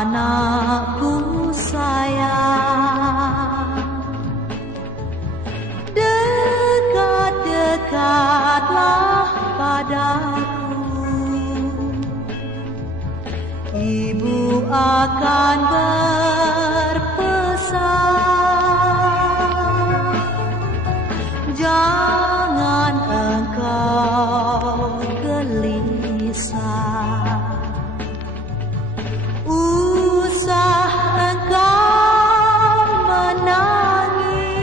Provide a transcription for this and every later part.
anakku sayang, dekat-dekatlah padaku. Ibu akan berpesan, jangan engkau gelisah. Usah engkau menangis,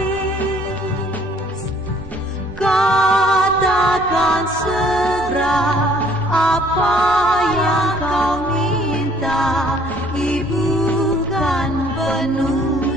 katakan segera apa yang kau minta, ibu kan penuhi.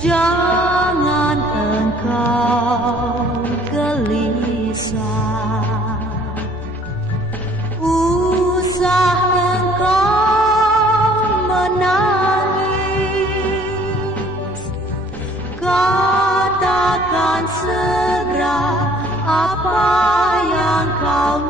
Jangan engkau gelisah, usah engkau menangis, katakan segera apa yang kau